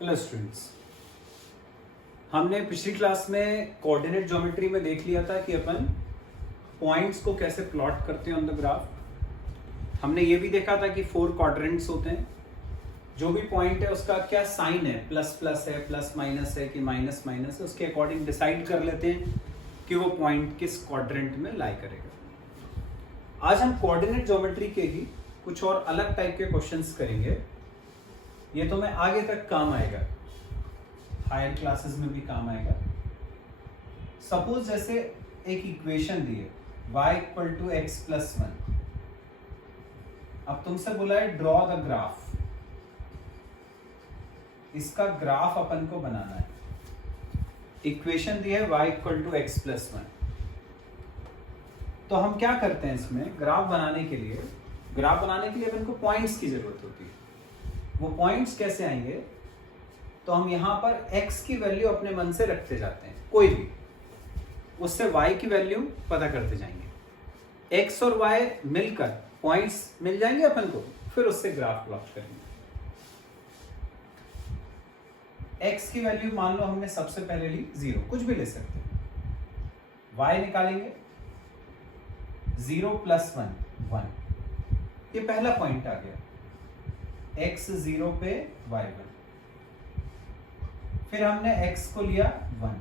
Hello students, हमने पिछली class में कोऑर्डिनेट ज्योमेट्री में देख लिया था कि अपन पॉइंट्स को कैसे प्लॉट करते हैं ऑन द ग्राफ। हमने ये भी देखा था कि 4 क्वाड्रेंट्स होते हैं। जो भी पॉइंट है उसका क्या साइन है, प्लस प्लस है, प्लस माइनस है कि माइनस माइनस है, उसके अकॉर्डिंग डिसाइड कर लेते हैं कि वो पॉइंट किस क्वाड्रेंट में लाई करेगा। आज हम कोऑर्डिनेट ज्योमेट्री के ही कुछ और अलग टाइप के क्वेश्चंस करेंगे। ये तो मैं आगे तक काम आएगा, हायर क्लासेस में भी काम आएगा। सपोज जैसे एक इक्वेशन दी है y equal to x plus 1। अब तुमसे बोला है ड्रॉ द ग्राफ, इसका ग्राफ अपन को बनाना है। इक्वेशन दी है y equal to x plus 1। तो हम क्या करते हैं, इसमें ग्राफ बनाने के लिए अपन को पॉइंट्स की जरूरत होती है। वो पॉइंट्स कैसे आएंगे, तो हम यहां पर x की वैल्यू अपने मन से रखते जाते हैं, कोई भी, उससे y की वैल्यू पता करते जाएंगे। x और y मिलकर पॉइंट्स मिल जाएंगे अपन को, फिर उससे ग्राफ प्लॉट करेंगे। x की वैल्यू मान लो हमने सबसे पहले ली 0, कुछ भी ले सकते हैं। y निकालेंगे 0 प्लस 1 1, ये पहला पॉइंट आ गया। x 0 पे y 1, फिर हमने x को लिया 1,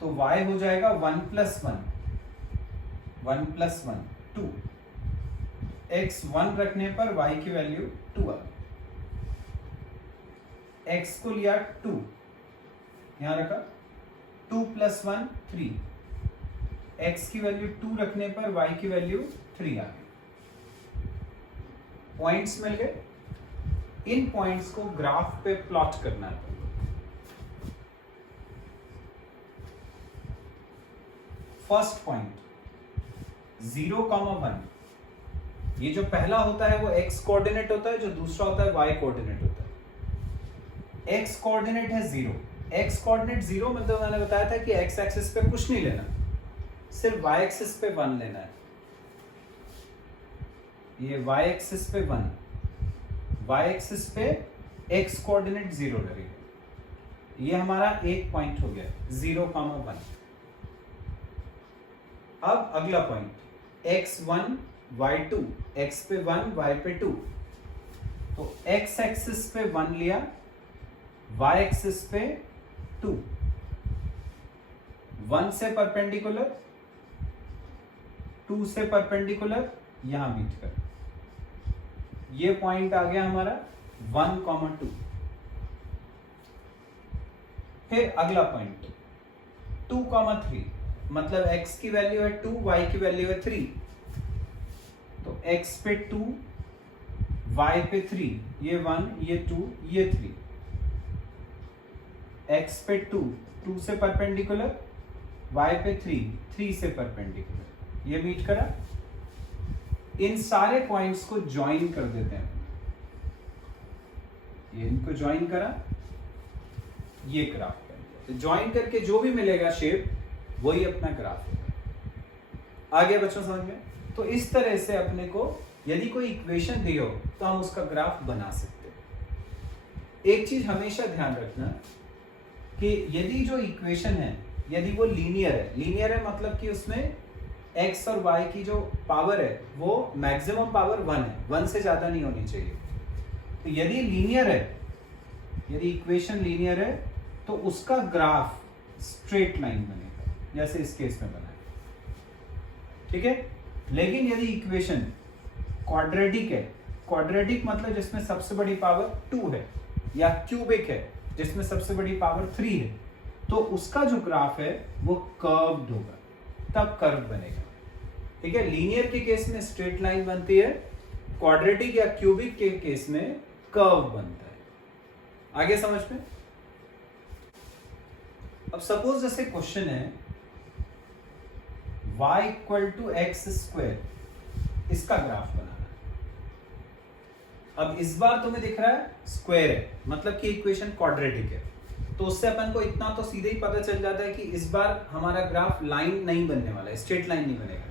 तो y हो जाएगा 1 प्लस 1 1 प्लस 1 2। x 1 रखने पर y की वैल्यू 2 आ गई। x को लिया 2, यहां रखा 2 प्लस 1 3। x की वैल्यू 2 रखने पर y की वैल्यू 3 आ गई। पॉइंट्स मिल गए। इन पॉइंट्स को ग्राफ पे प्लॉट करना है। फर्स्ट पॉइंट 0,1, ये जो पहला होता है वो x कोऑर्डिनेट होता है, जो दूसरा होता है y कोऑर्डिनेट होता है। x कोऑर्डिनेट है 0, x कोऑर्डिनेट 0 मतलब मैंने बताया था कि x एक्सिस पे कुछ नहीं लेना, सिर्फ y एक्सिस पे 1 लेना है। ये y एक्सिस पे 1, y एक्सिस पे x कोऑर्डिनेट 0 लगेगा। ये हमारा एक पॉइंट हो गया 0,1। अब अगला पॉइंट x1 y2, x पे 1 y पे 2, तो x एक्सिस पे 1 लिया, y एक्सिस पे 2, 1 से परपेंडिकुलर 2 से परपेंडिकुलर, यहां मीट कर, ये पॉइंट आ गया हमारा 1,2। फिर अगला पॉइंट 2,3, मतलब x की वैल्यू है 2, y की वैल्यू है 3, तो x पे 2 y पे 3, ये 1 ये 2 ये 3। x पे 2 2 से परपेंडिकुलर, y पे 3 3 से परपेंडिकुलर, ये मीट करा। इन सारे पॉइंट्स को ज्वाइन कर देते हैं। ये इनको ज्वाइन करा, ये ग्राफ बन गया। तो ज्वाइन करके जो भी मिलेगा शेप, वही अपना ग्राफ होगा। आगे बच्चों समझ में? तो इस तरह से अपने को यदि कोई इक्वेशन दी हो तो हम उसका ग्राफ बना सकते हैं। एक चीज हमेशा ध्यान रखना कि यदि जो इक्वेशन है, यदि वो लीनियर है मतलब कि उसमें x और y की जो पावर है वो मैक्सिमम पावर 1 है, 1 से ज्यादा नहीं होनी चाहिए। तो यदि लीनियर है, यदि इक्वेशन लीनियर है, तो उसका ग्राफ स्ट्रेट लाइन बनेगा, जैसे इस केस में बना है, ठीक है। लेकिन यदि इक्वेशन क्वाड्रेटिक है, क्वाड्रेटिक मतलब जिसमें सबसे बड़ी पावर 2 है, या क्यूबिक है जिसमें सबसे बड़ी पावर 3 है, तो उसका जो ग्राफ है वो कर्व्ड होगा, तब कर्व बनेगा, ठीक है। लीनियर के केस में स्ट्रेट लाइन बनती है, क्वाड्रेटिक या क्यूबिक के केस में कर्व बनता है। आगे समझ में? अब सपोज जैसे क्वेश्चन है y equal to x square, इसका ग्राफ बनाना है। अब इस बार तुम्हें दिख रहा है स्क्वायर है, मतलब कि इक्वेशन क्वाड्रेटिक है, तो उससे अपन को इतना तो सीधे ही पता चल जाता है कि इस बार हमारा ग्राफ लाइन नहीं बनने वाला है, स्ट्रेट लाइन नहीं बनेगा,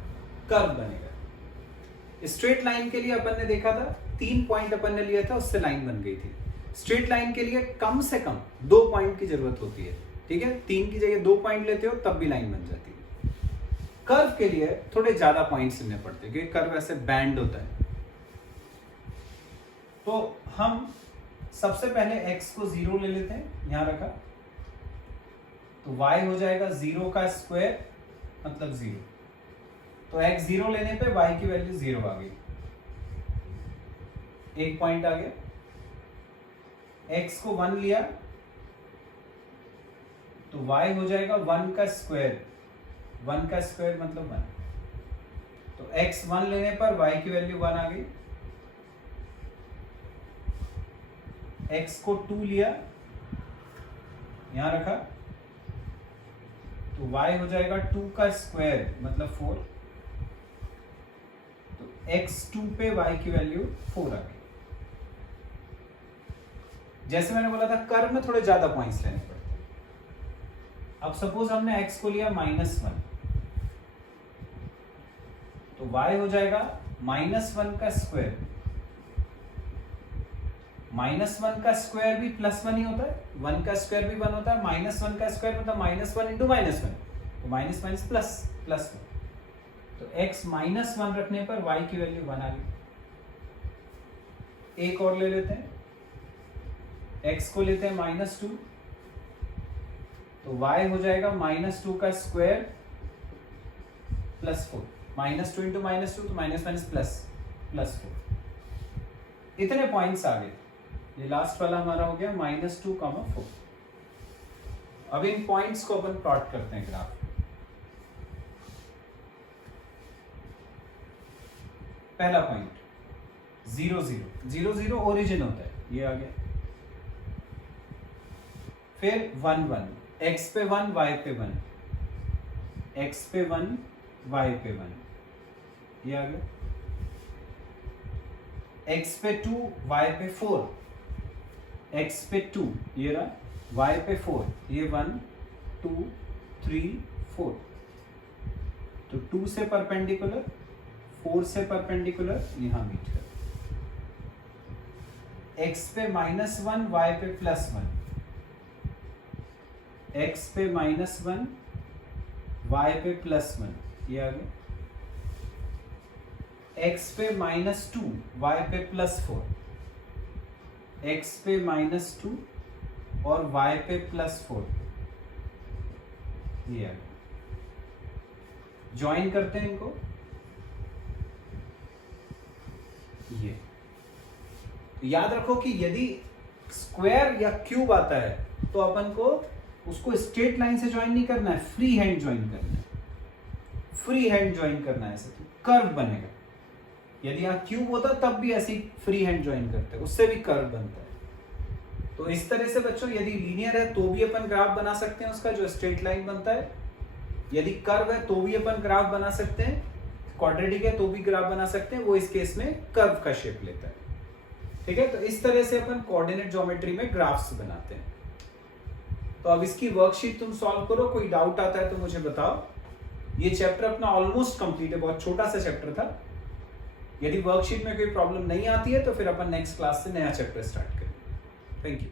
कर्व बनेगा। स्ट्रेट लाइन के लिए अपन ने देखा था 3 पॉइंट अपन ने लिया था, उससे लाइन बन गई थी। स्ट्रेट लाइन के लिए कम से कम 2 पॉइंट की जरूरत होती है, ठीक है, 3 की जगह 2 पॉइंट लेते हो तब भी लाइन बन जाती है। कर्व के लिए थोड़े ज्यादा पॉइंट्स लेने पड़ते हैं क्योंकि कर्व ऐसे बैंड होता है। तो हम सबसे पहले x को 0 ले लेते हैं, यहां रखा, तो y हो जाएगा 0 का स्क्वायर मतलब 0। तो x 0 लेने पे y की वैल्यू 0 आ गई, एक पॉइंट आ गया। x को 1 लिया तो y हो जाएगा 1 का स्क्वायर, 1 का स्क्वायर मतलब 1। तो x 1 लेने पर y की वैल्यू 1 आ गई। x को 2 लिया, यहां रखा, तो y हो जाएगा 2 का स्क्वायर मतलब 4। तो x2 पे y की वैल्यू 4 आ गई। जैसे मैंने बोला था कर्व में थोड़े ज्यादा पॉइंट्स लेने पड़ते हैं। अब सपोज हमने x को लिया -1, तो y हो जाएगा -1 का स्क्वायर। -1 का स्क्वायर भी +1 ही होता है, 1 का स्क्वायर भी 1 होता है। -1 का स्क्वायर मतलब -1 इंटू -1, तो माइनस माइनस प्लस 1। तो x -1 रखने पर y की वैल्यू 1 आ गई। एक और ले लेते हैं, x को लेते हैं -2, तो y हो जाएगा -2 का स्क्वायर +4। -2 इंटू -2 तो माइनस माइनस +4। इतने पॉइंट्स आ गए। ये लास्ट वाला हमारा हो गया -2, 4। अब इन पॉइंट्स को अपन प्लॉट करते हैं ग्राफ। पहला पॉइंट 0 0 0 0 ओरिजिन होता है, ये आ गया। फिर 1 1, x पे 1 y पे 1, x पे 1 y पे 1, ये आ गया। x पे 2 y पे 4, x पे 2 ये रहा, y पे 4, ये 1 2 3 4। तो 2 से परपेंडिकुलर, 4 से परपेंडिकुलर, यहां मीट कर। x पे -1 y पे +1, x पे -1 y पे +1, ये आ गया। x पे -2 y पे +4, x पे -2 और y पे +4, ये आ गया। ज्वाइन करते हैं इनको, ये याद रखो कि यदि स्क्वायर या क्यूब आता है तो अपन को उसको स्ट्रेट लाइन से ज्वाइन नहीं करना है, फ्री हैंड ज्वाइन करना है। फ्री हैंड ज्वाइन करना है, ऐसे कर्व बनेगा। यदि यहाँ क्यूब होता तब भी ऐसी फ्री हैंड ज्वाइन करते, उससे भी कर्व बनता है। तो इस तरह से बच्चों यदि लीनियर है तो भी अपन ग्राफ बना सकते हैं उसका, जो स्ट्रेट लाइन बनता है। यदि कर्व है तो भी अपन ग्राफ बना सकते हैं, क्वाड्रेटिक है तो भी ग्राफ बना सकते हैं, वो इस केस में कर्व का शेप लेता है। ठीक है, तो इस तरह से अपन कोऑर्डिनेट ज्योमेट्री में ग्राफ्स बनाते हैं। तो अब इसकी वर्कशीट तुम सॉल्व करो, कोई डाउट आता है तो मुझे बताओ। ये चैप्टर अपना ऑलमोस्ट कंप्लीट है, बहुत छोटा सा चैप्टर था। यदि वर्कशीट में कोई प्रॉब्लम नहीं आती है तो फिर अपन नेक्स्ट क्लास से नया चैप्टर स्टार्ट करेंगे। Thank you.